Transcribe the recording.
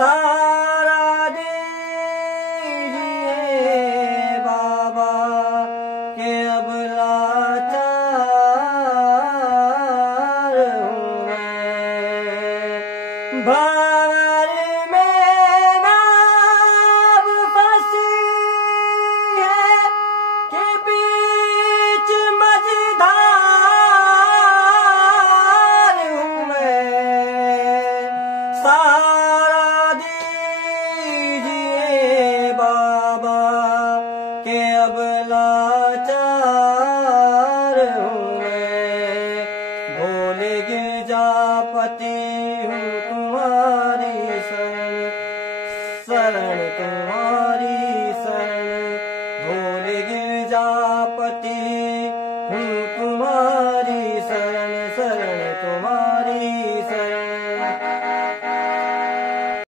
सहारा दीजिए बाबा के अब लाचार हूँ मैं। भंवर में नाव फंसी है के बीच मझधार हूँ मैं। सहारा दीजिए बाबा के अब लाचार हूँ मैं। भोले गिरजापति हूँ तुम्हारी शरण तुम्हारी शरण। भोले गिरजापति